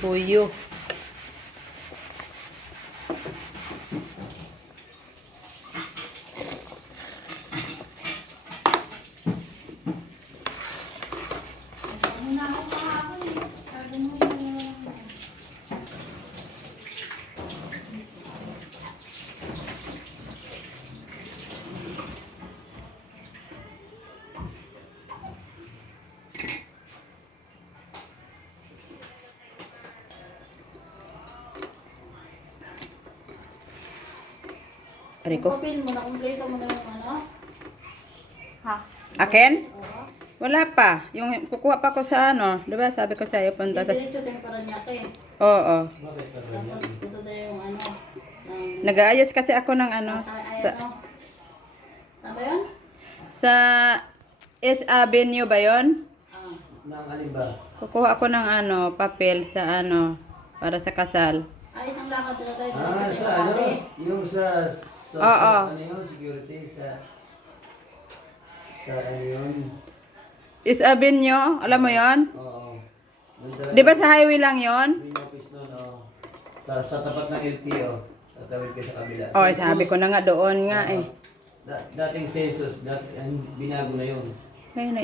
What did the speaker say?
Puyo. Rico. Kopin mo na, kumpleto mo na yung ano? Ha? Akin? Wala pa. Yung kukuha pa ko sa ano. Diba sabi ko sa'yo punta. Diretso tayo para niya kay. Oo. Tapos ito tayo yung ano. Nag-aayos kasi ako ng ano. Ano yun? Sa S Avenue ba yun? Nang alin ba? Kukuha ako ng ano, papel sa ano, para sa kasal. Ay, isang lakad na tayo. Sa ano? Yung sa Oo. ano yun? Security sa ano yun? S Avenue, alam mo yon? Oo. Di ba sa highway lang yon? Main office nun, oo. Sa tapat ng LTO. Tatawid kayo sa kabila. Oh, sabi ko na nga doon nga eh. Dating census, binago na yun. Ayun na